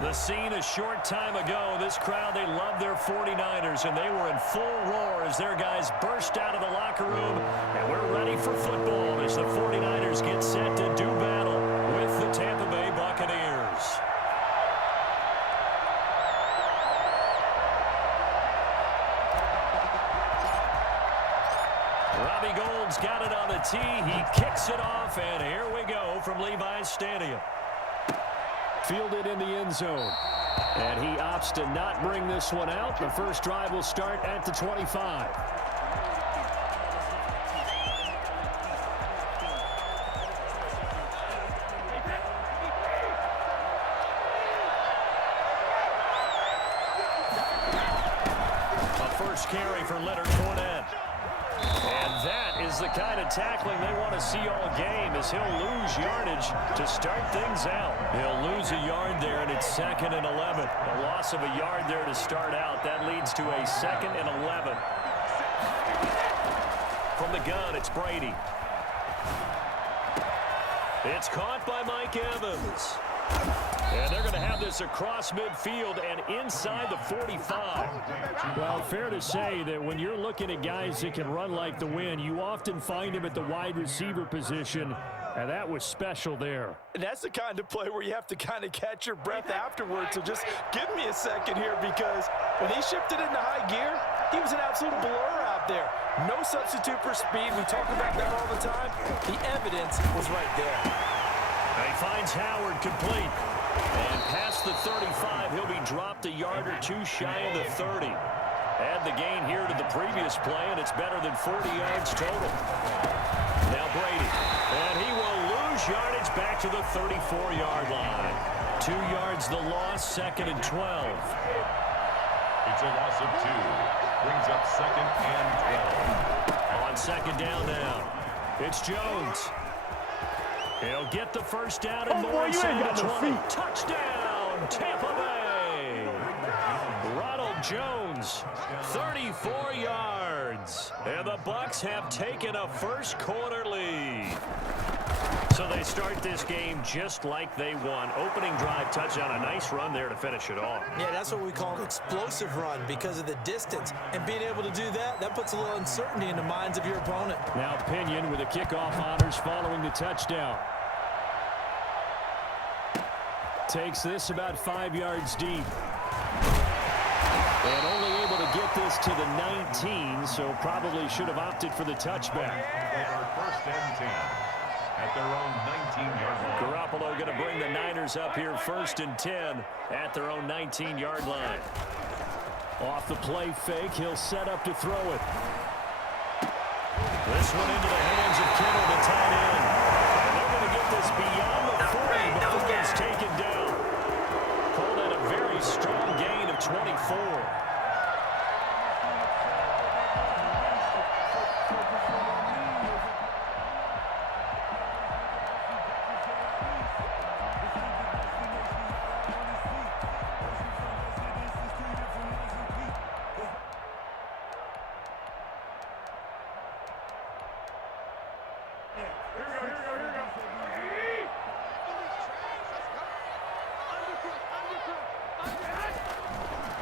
The scene a short time ago. This crowd, they love their 49ers, and they were in full roar as their guys burst out of the locker room. And we're ready for football as the 49ers get set to do battle with the Tampa Bay Buccaneers. Robbie Gould's got it on the tee. He kicks it off, and here we go from Levi's Stadium. Fielded in the end zone. And he opts to not bring this one out. The first drive will start at the 25. A first carry for Leonard Fournette. And that is the kind of tackling they want to see all game, as he'll lose yardage to start things out. He'll lose a yard there, and it's 2nd and 11. A loss of a yard there to start out. That leads to a 2nd and 11. From the gun, it's Brady. It's caught by Mike Evans. And they're going to have this across midfield and inside the 45. Well, fair to say that when you're looking at guys that can run like the wind, you often find them at the wide receiver position, and that was special there. And that's the kind of play where you have to kind of catch your breath afterwards. So just give me a second here, because when he shifted into high gear, he was an absolute blur out there. No substitute for speed. We talk about that all the time. The evidence was right there. He finds Howard complete. And past the 35, he'll be dropped a yard or two shy of the 30. Add the gain here to the previous play, and it's better than 40 yards total. Now Brady. And he will lose yardage back to the 34-yard line. 2 yards the loss, 2nd and 12. It's a loss of 2. Brings up 2nd and 12. On 2nd down now. It's Jones. He'll get the first down and more inside the 20. Touchdown, Tampa Bay. Ronald Jones, 34 yards. And the Bucs have taken a first quarter lead. So they start this game just like they won. Opening drive touchdown, a nice run there to finish it off. Yeah, that's what we call an explosive run because of the distance. And being able to do that, that puts a little uncertainty in the minds of your opponent. Now Pinion with the kickoff honors following the touchdown. Takes this about 5 yards deep. And only able to get this to the 19, so probably should have opted for the touchback. First and 10 at their own 19-yard line. Garoppolo going to bring the Niners up here 1st and 10 at their own 19-yard line. Off the play fake, he'll set up to throw it. This one into the hands of Kittle, the tight end. And they're going to get this beyond the 40 before it's taken down. Call that a very strong gain of 24.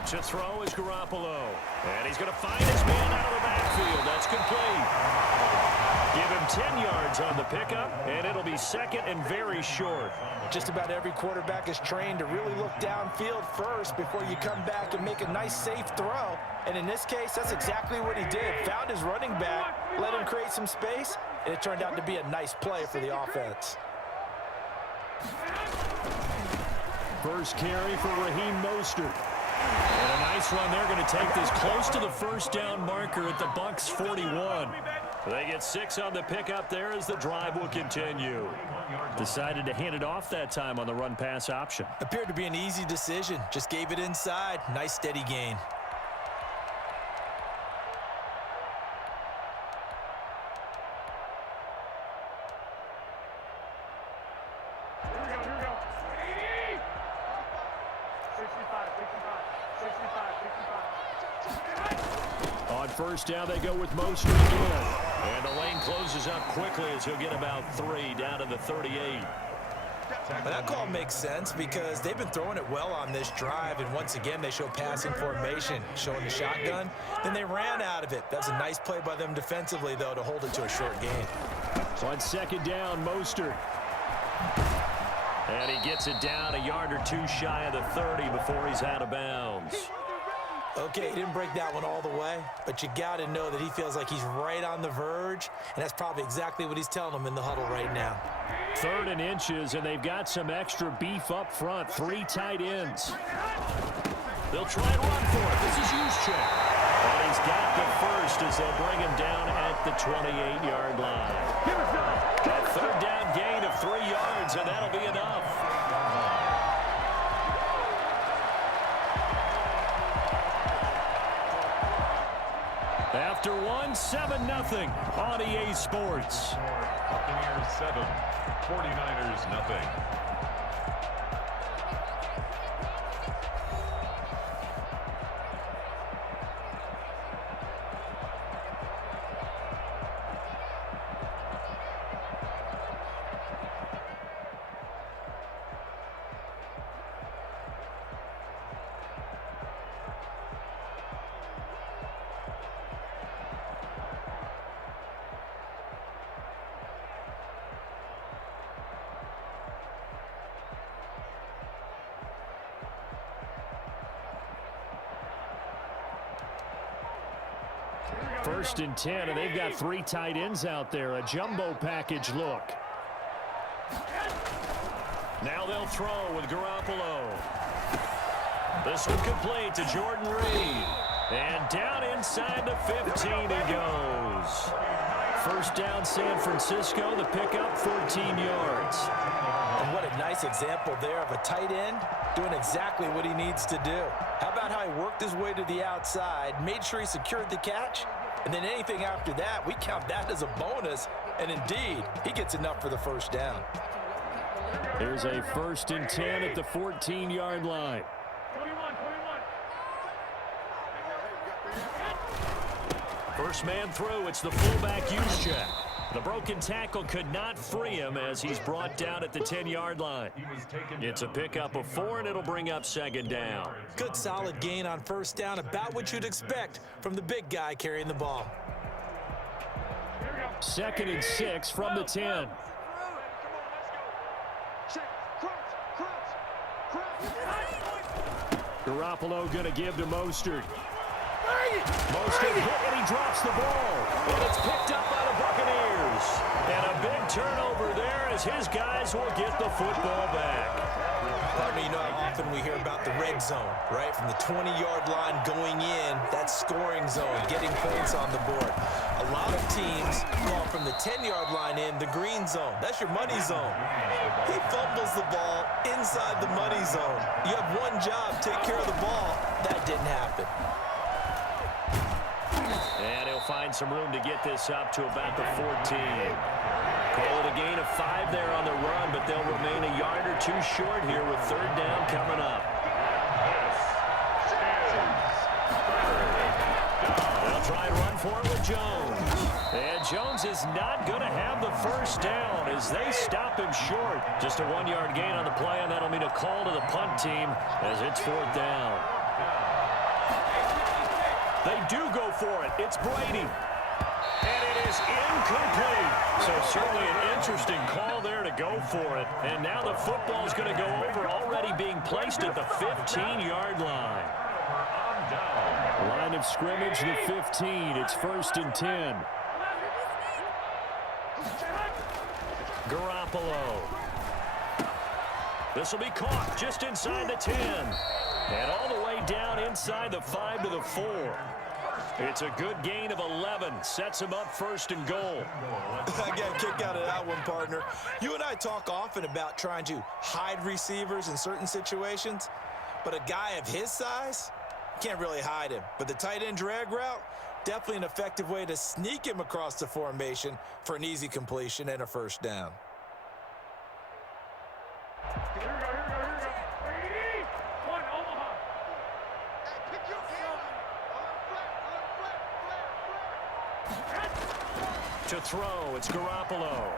To throw is Garoppolo. And he's going to find his man out of the backfield. That's complete. Give him 10 yards on the pickup, and it'll be 2nd and very short. Just about every quarterback is trained to really look downfield first before you come back and make a nice, safe throw. And in this case, that's exactly what he did. Found his running back, let him create some space, and it turned out to be a nice play for the offense. First carry for Raheem Mostert. And a nice run. They're going to take this close to the first down marker at the Bucs 41. They get 6 on the pickup there as the drive will continue. Decided to hand it off that time on the run-pass option. Appeared to be an easy decision. Just gave it inside. Nice, steady gain. On first down, they go with Mostert again. And the lane closes up quickly as he'll get about 3 down to the 38. And that call makes sense because they've been throwing it well on this drive, and once again they show passing formation, showing the shotgun. Then they ran out of it. That's a nice play by them defensively, though, to hold it to a short game. So on second down, Mostert. And he gets it down a yard or two shy of the 30 before he's out of bounds. Okay, he didn't break that one all the way, but you got to know that he feels like he's right on the verge, and that's probably exactly what he's telling them in the huddle right now. 3rd and inches, and they've got some extra beef up front. 3 tight ends. They'll try and run for it. This is Juszczyk. And he's got the first as they'll bring him down at the 28-yard line. A 3rd down gain of 3 yards, and that'll be enough. After 1, 7-0 on EA Sports. Buccaneers 7, 49ers nothing. First and 10, and they've got 3 tight ends out there. A jumbo package look. Now they'll throw with Garoppolo. This one complete to Jordan Reed. And down inside the 15 he goes. First down, San Francisco. The pickup, 14 yards. And what a nice example there of a tight end doing exactly what he needs to do. How about how he worked his way to the outside, made sure he secured the catch, and then anything after that, we count that as a bonus. And indeed, he gets enough for the first down. Here's a 1st and 10 at the 14-yard line. First man through, it's the fullback Juszczyk. The broken tackle could not free him as he's brought down at the 10-yard line. It's a pickup of 4, and it'll bring up 2nd down. Good solid gain on first down, about what you'd expect from the big guy carrying the ball. 2nd and 6 from the 10. Garoppolo going to give to Mostert. Mostert hit and he drops the ball. And it's picked up by the Buccaneers. And a big turnover there as his guys will get the football back. Partner, you know how often we hear about the red zone, right? From the 20-yard line going in, that scoring zone, getting points on the board. A lot of teams call from the 10-yard line in the green zone. That's your money zone. He fumbles the ball inside the money zone. You have one job, take care of the ball. That didn't happen. And he'll find some room to get this up to about the 14. Call it a gain of 5 there on the run, but they'll remain a yard or 2 short here with 3rd down coming up. They'll try and run for it with Jones. And Jones is not going to have the first down as they stop him short. Just a 1-yard gain on the play, and that'll mean a call to the punt team as it's 4th down. They do go for it. It's Brady. And it is incomplete. So certainly an interesting call there to go for it. And now the football is going to go over, already being placed at the 15-yard line. Line of scrimmage, the 15. It's 1st and 10. Garoppolo. This will be caught just inside the 10. And all the way down inside the 5 to the 4. It's a good gain of 11. Sets him up 1st and goal. I got a kick out of that one, partner. You and I talk often about trying to hide receivers in certain situations, but a guy of his size, can't really hide him. But the tight end drag route, definitely an effective way to sneak him across the formation for an easy completion and a first down. To throw, it's Garoppolo.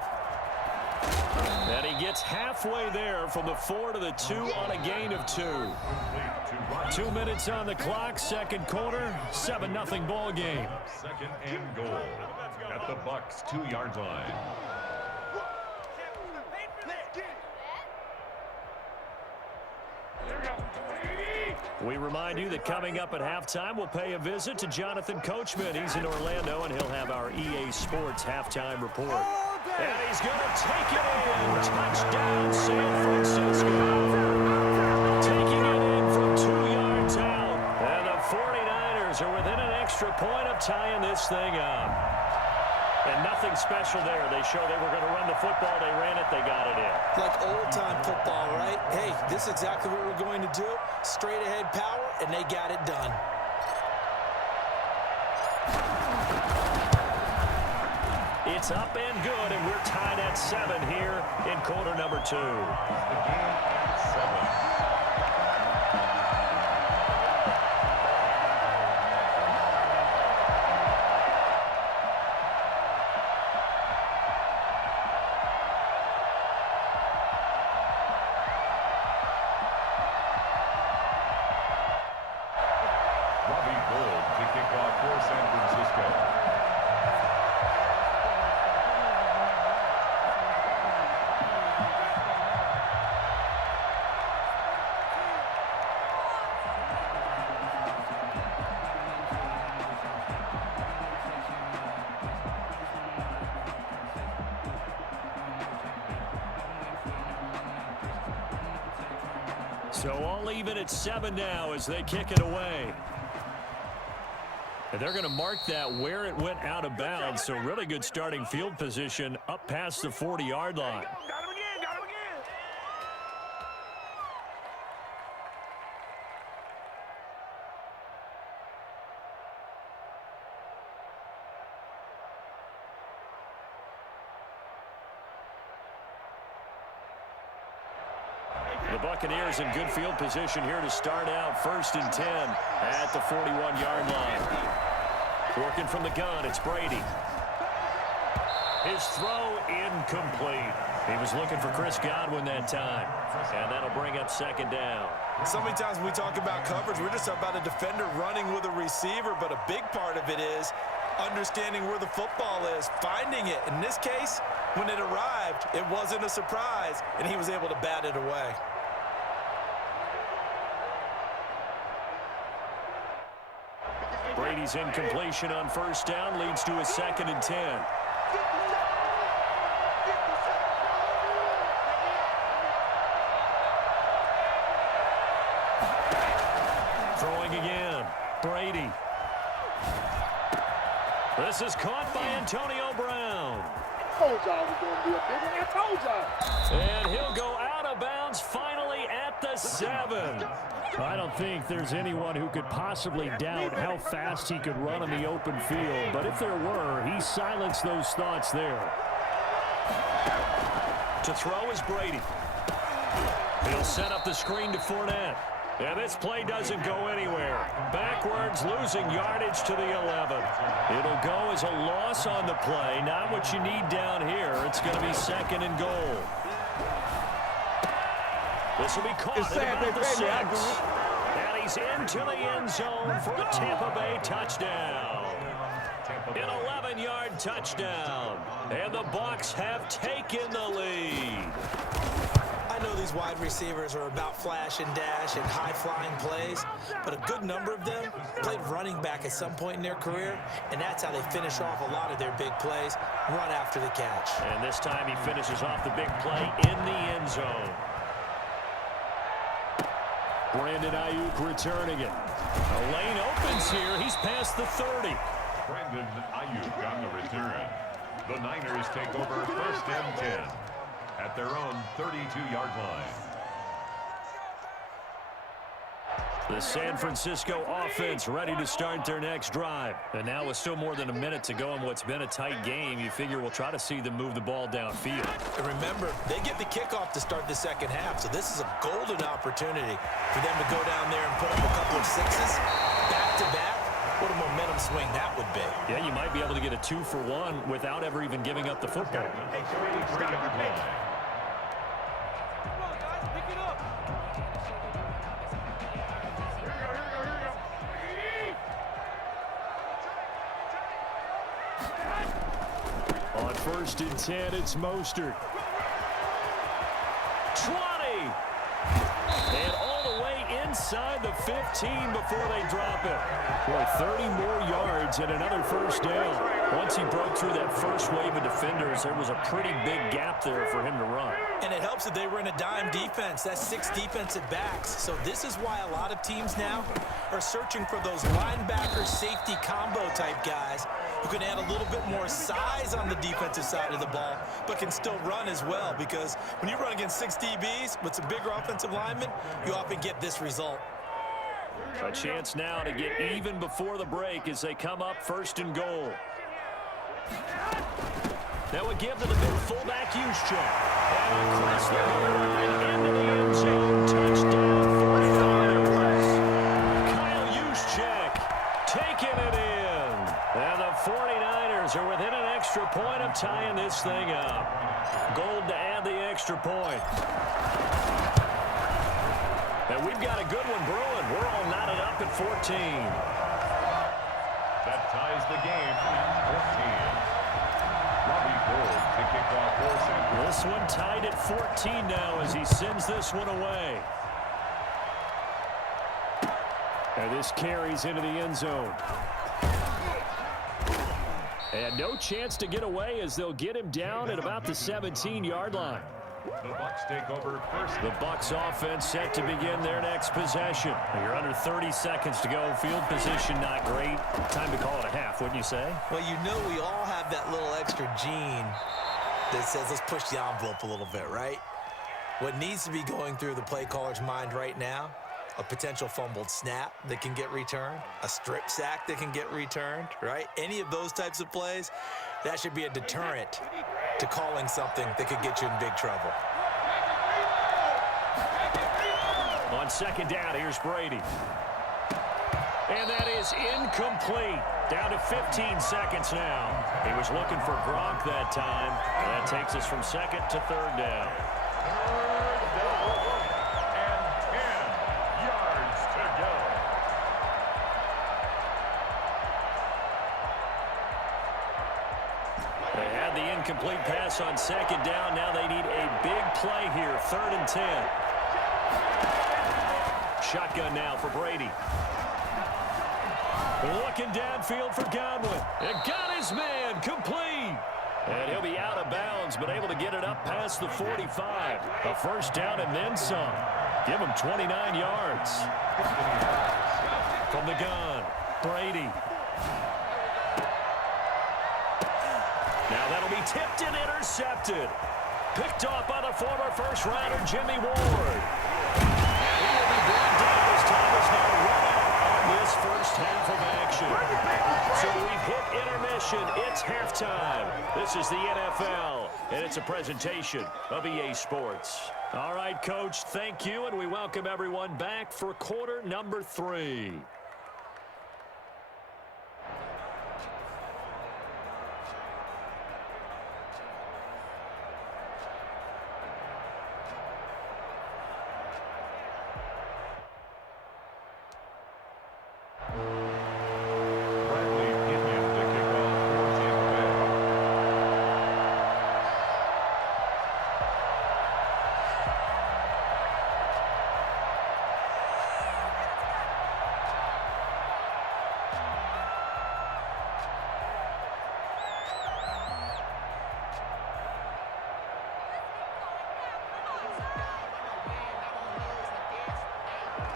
And he gets halfway there from the 4 to the 2 on a gain of 2. 2 minutes on the clock, second quarter, 7-0 ball game. Second and goal at the Bucs 2-yard line. We remind you that coming up at halftime, we'll pay a visit to Jonathan Coachman. He's in Orlando, and he'll have our EA Sports halftime report. And he's going to take it in. Touchdown, San Francisco. Taking it in from 2 yards out. And the 49ers are within an extra point of tying this thing up. And nothing special there. They showed they were going to run the football. They ran it. They got it in. Like old-time football, right? Hey, this is exactly what we're going to do. Straight-ahead power, and they got it done. It's up and good, and we're tied at 7 here in quarter number 2. The game at 7. So all even at 7 now as they kick it away. And they're going to mark that where it went out of bounds. So really good starting field position up past the 40-yard line. Got him again, got him again. The Buccaneers in good field position here to start out. 1st and 10 at the 41-yard line. Working from the gun, it's Brady. His throw incomplete. He was looking for Chris Godwin that time. And that'll bring up 2nd down. So many times when we talk about coverage, we're just about a defender running with a receiver, but a big part of it is understanding where the football is, finding it. In this case, when it arrived, it wasn't a surprise, and he was able to bat it away. Brady's incompletion on 1st down leads to a 2nd and 10. Throwing again. Brady. This is caught by Antonio Brown. I told y'all it was going to be a big one. I told y'all. And he'll go out of bounds finally at the 7. I don't think there's anyone who could possibly doubt how fast he could run in the open field. But if there were, he silenced those thoughts there. To throw is Brady. He'll set up the screen to Fournette. And this play doesn't go anywhere. Backwards, losing yardage to the 11. It'll go as a loss on the play. Not what you need down here. It's going to be 2nd and goal. This will be caught at about the 6. And he's into the end zone for a Tampa Bay touchdown. An 11-yard touchdown. And the Bucs have taken the lead. I know these wide receivers are about flash and dash and high-flying plays, but a good number of them played running back at some point in their career, and that's how they finish off a lot of their big plays, run after the catch. And this time he finishes off the big play in the end zone. Brandon Ayuk returning it. A lane opens here. He's past the 30. Brandon Ayuk on the return. The Niners take over 1st and 10 at their own 32-yard line. The San Francisco offense ready to start their next drive. And now with still more than a minute to go in what's been a tight game, you figure we'll try to see them move the ball downfield. And remember, they get the kickoff to start the second half, so this is a golden opportunity for them to go down there and put up a couple of 6s back-to-back What a momentum swing that would be. Yeah, you might be able to get a 2-for-1 without ever even giving up the football. On 1st and 10, it's Mostert. 20. And all the way inside the 15 before they drop it. Boy, 30 more yards and another first down. Once he broke through that first wave of defenders, there was a pretty big gap there for him to run. And it helps that they were in a dime defense. That's 6 defensive backs. So this is why a lot of teams now are searching for those linebacker safety combo type guys who can add a little bit more size on the defensive side of the ball, but can still run as well, because when you run against 6 DBs with some bigger offensive linemen, you often get this result. A chance now to get even before the break as they come up 1st and goal. That would give to the big fullback Juszczyk. And across the goal line into the end zone. Touchdown 45ers. Kyle Juszczyk taking it in. And the 49ers are within an extra point of tying this thing up. Gold to add the extra point. And we've got a good one brewing. We're all knotted up at 14. That ties the game at 14. Robbie Gould to kick off. This one tied at 14 now as he sends this one away. And this carries into the end zone. And no chance to get away as they'll get him down at about the 17-yard line. The Bucs take over first. The Bucs offense set to begin their next possession. You're under 30 seconds to go. Field position not great. Time to call it a half, wouldn't you say? Well, you know we all have that little extra gene that says let's push the envelope a little bit, right? What needs to be going through the play caller's mind right now, a potential fumbled snap that can get returned, a strip sack that can get returned, right? Any of those types of plays, that should be a deterrent to calling something that could get you in big trouble. On 2nd down, here's Brady. And that is incomplete. Down to 15 seconds now. He was looking for Gronk that time. And that takes us from 2nd to 3rd down. Third down and 10 yards to go. They had the incomplete pass on 2nd down. Now they need a big play here. 3rd and 10. Shotgun now for Brady. Looking downfield for Godwin. And got his man complete. And he'll be out of bounds, but able to get it up past the 45. A first down and then some. Give him 29 yards. From the gun, Brady. Now that'll be tipped and intercepted. Picked off by the former first-rounder Jimmy Ward. He will be brought down as time is now run out on this first half of action. So we've hit intermission. It's halftime. This is the NFL, and it's a presentation of EA Sports. All right, Coach, thank you, and we welcome everyone back for quarter number 3.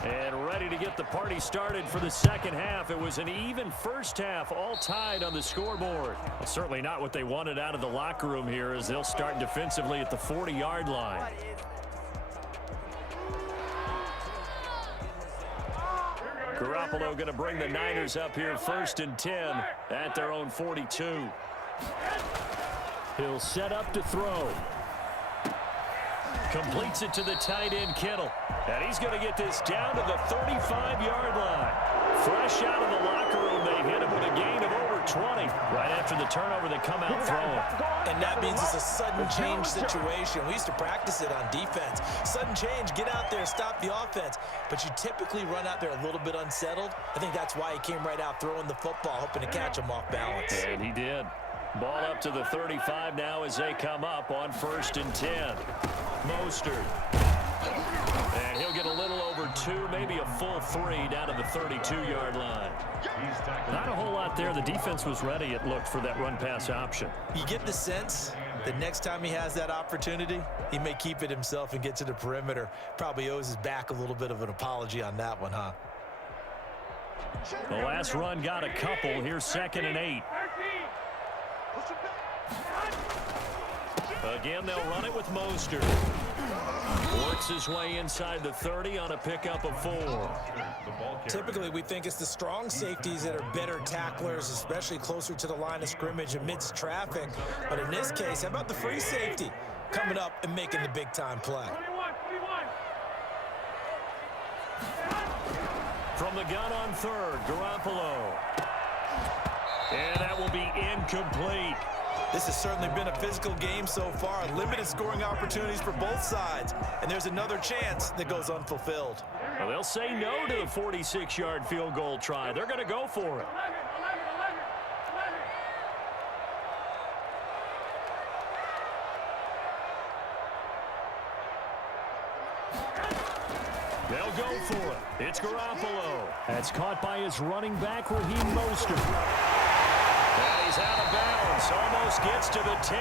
And ready to get the party started for the second half. It was an even first half, all tied on the scoreboard. Well, certainly not what they wanted out of the locker room here as they'll start defensively at the 40-yard line. Garoppolo going to bring the Niners up here 1st and 10 at their own 42. He'll set up to throw. Completes it to the tight end, Kittle. And he's going to get this down to the 35-yard line. Fresh out of the locker room, they hit him with a gain of over 20. Right after the turnover, they come out throwing. And that means it's a sudden change situation. We used to practice it on defense. Sudden change, get out there, stop the offense. But you typically run out there a little bit unsettled. I think that's why he came right out throwing the football, hoping to catch him off balance. And he did. Ball up to the 35 now as they come up on 1st and 10. Mostert. And he'll get a little over 2, maybe a full 3 down to the 32-yard line. Not a whole lot there. The defense was ready, it looked, for that run-pass option. You get the sense that next time he has that opportunity, he may keep it himself and get to the perimeter. Probably owes his back a little bit of an apology on that one, huh? The last run got a couple. Here's 2nd and 8. Again, they'll run it with Mostert. Works his way inside the 30 on a pickup of 4. Typically, we think it's the strong safeties that are better tacklers, especially closer to the line of scrimmage amidst traffic. But in this case, how about the free safety coming up and making the big-time play? From the gun on 3rd, Garoppolo. And that will be incomplete. This has certainly been a physical game so far. Limited scoring opportunities for both sides. And there's another chance that goes unfulfilled. Well, they'll say no to the 46-yard field goal try. They're going to go for it. They'll go for it. It's Garoppolo. That's caught by his running back, Raheem Mostert. And he's out of bounds. Almost gets to the 10.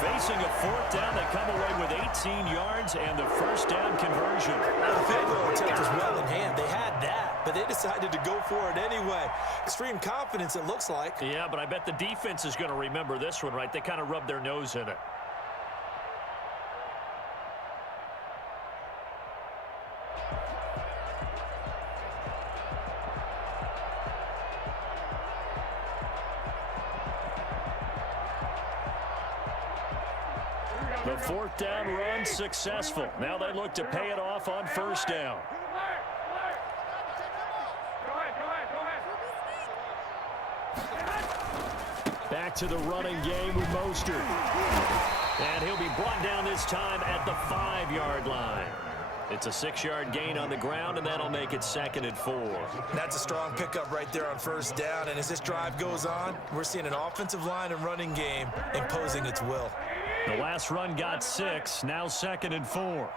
Facing a 4th down, they come away with 18 yards and the 1st down conversion. The field goal attempt was well in hand. They had that, but they decided to go for it anyway. Extreme confidence, it looks like. Yeah, but I bet the defense is going to remember this one, right? They kind of rubbed their nose in it. The 4th down run successful. Now they look to pay it off on 1st down. Back to the running game with Mostert. And he'll be brought down this time at the 5-yard line. It's a 6-yard gain on the ground, and that'll make it 2nd and 4. That's a strong pickup right there on 1st down. And as this drive goes on, we're seeing an offensive line and running game imposing its will. The last run got 6, now 2nd and 4.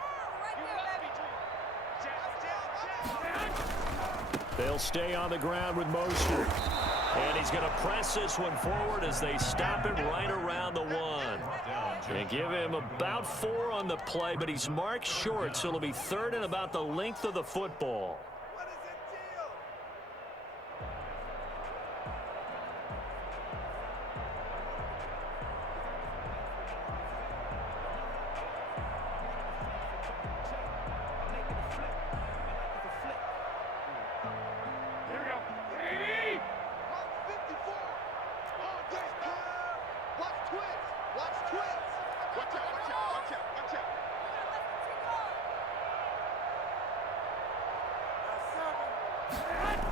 They'll stay on the ground with Mostert. And he's going to press this one forward as they stop him right around the 1. They give him about 4 on the play, but he's marked short, so it'll be 3rd and about the length of the football.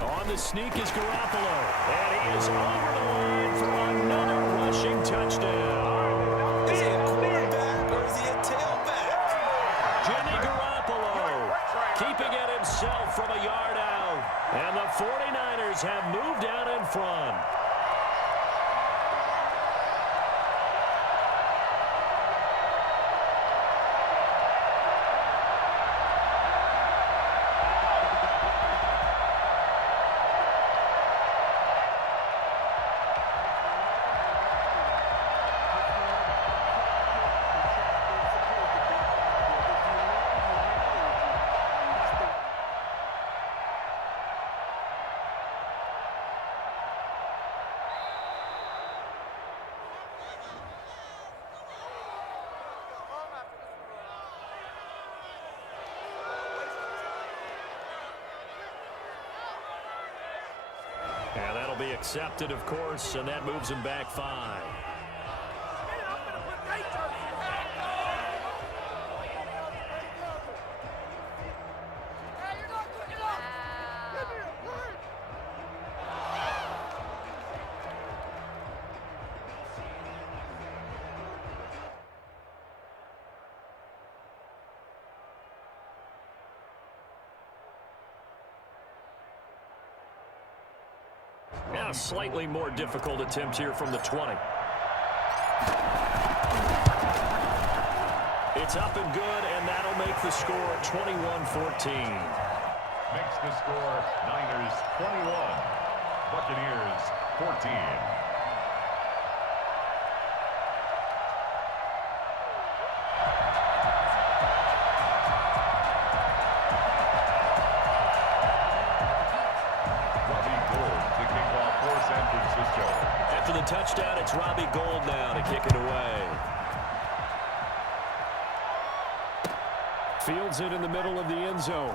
On the sneak is Garoppolo, and he is over the line for another rushing touchdown. Is he a quarterback or is he a tailback? Jimmy Garoppolo keeping it himself from a yard out, and the 49ers have moved out in front. And that'll be accepted, of course, and that moves him back 5. Now a slightly more difficult attempt here from the 20. It's up and good, and that'll make the score 21-14. Makes the score Niners 21, Buccaneers 14. After the touchdown, it's Robbie Gould now to kick it away. Fields it in the middle of the end zone.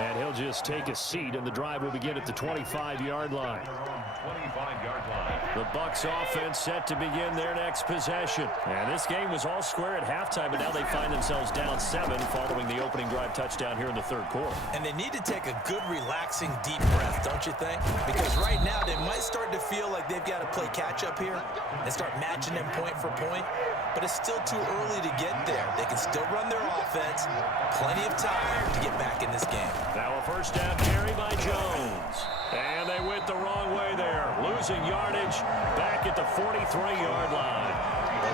And he'll just take a seat, and the drive will begin at the 25-yard line. 25-yard line. The Bucs offense set to begin their next possession. And this game was all square at halftime, but now they find themselves down 7 following the opening drive touchdown here in the third quarter. And they need to take a good, relaxing, deep breath, don't you think? Because right now they might start to feel like they've got to play catch-up here and start matching them point for point. But it's still too early to get there. They can still run their offense. Plenty of time to get back in this game. Now a first down carry by Jones. And they went the wrong way there. Losing yardage back at the 43-yard line.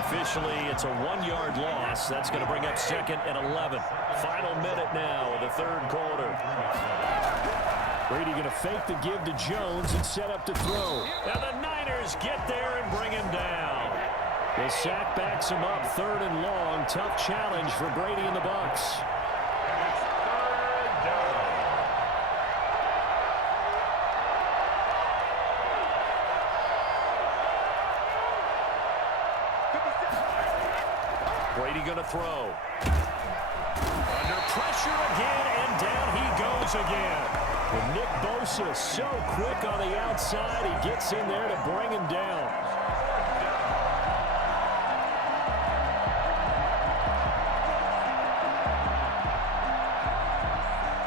Officially, it's a 1-yard loss. That's going to bring up second and 11. Final minute now of the third quarter. Brady going to fake the give to Jones and set up to throw. Now the Niners get there and bring him down. The sack backs him up, third and long. Tough challenge for Brady and the Bucs. It's third down. Brady going to throw. Under pressure again, and down he goes again. With Nick Bosa so quick on the outside, he gets in there to bring him down.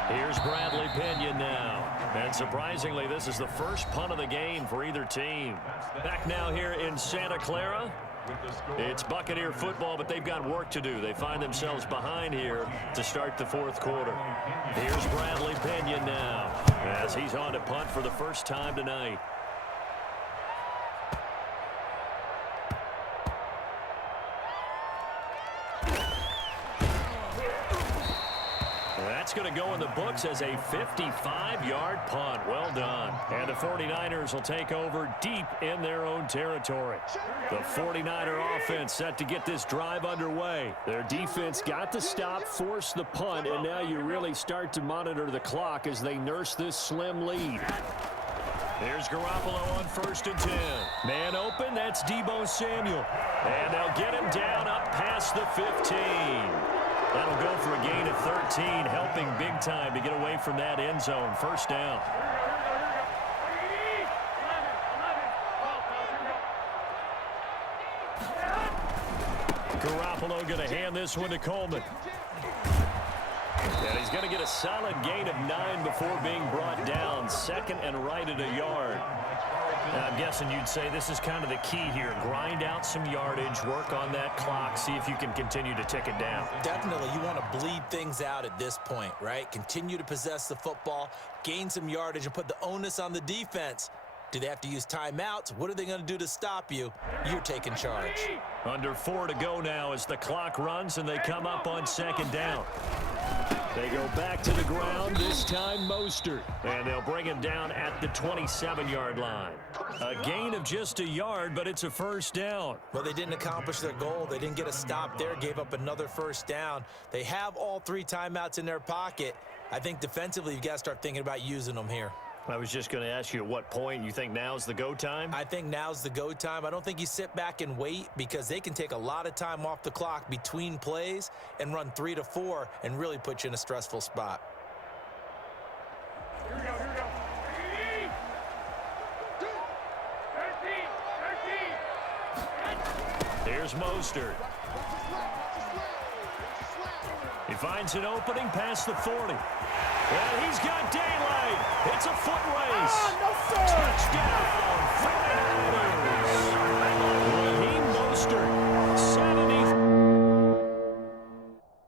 Here's Bradley Pinion now. And surprisingly, this is the first punt of the game for either team. Back now here in Santa Clara. It's Buccaneer football, but they've got work to do. They find themselves behind here to start the fourth quarter. Here's Bradley Pinion now as he's on to punt for the first time tonight. That's going to go in the books as a 55-yard punt. Well done. And the 49ers will take over deep in their own territory. The 49er offense set to get this drive underway. Their defense got the stop, forced the punt, and now you really start to monitor the clock as they nurse this slim lead. Here's Garoppolo on 1st and 10. Man open, that's Deebo Samuel. And they'll get him down up past the 15. That'll go for a gain of 13, helping big time to get away from that end zone. First down. Garoppolo going to hand this one to Coleman. And he's going to get a solid gain of 9 before being brought down. Second and right at a yard. And I'm guessing you'd say this is kind of the key here. Grind out some yardage, work on that clock, see if you can continue to tick it down. Definitely, you want to bleed things out at this point, right? Continue to possess the football, gain some yardage, and put the onus on the defense. Do they have to use timeouts? What are they going to do to stop you? You're taking charge. Under 4 to go now as the clock runs and they come up on second down. They go back to the ground, this time Mostert. And they'll bring him down at the 27-yard line. A gain of just a yard, but it's a first down. Well, they didn't accomplish their goal. They didn't get a stop there, gave up another first down. They have all 3 timeouts in their pocket. I think defensively you've got to start thinking about using them here. I was just going to ask you at what point you think now's the go time? I think now's the go time. I don't think you sit back and wait because they can take a lot of time off the clock between plays and run 3 to 4 and really put you in a stressful spot. Here we go, here we go. 13. Here's Mostert. He finds an opening past the 40. And he's got daylight. It's a foot race. No, sir. Touchdown, 49ers.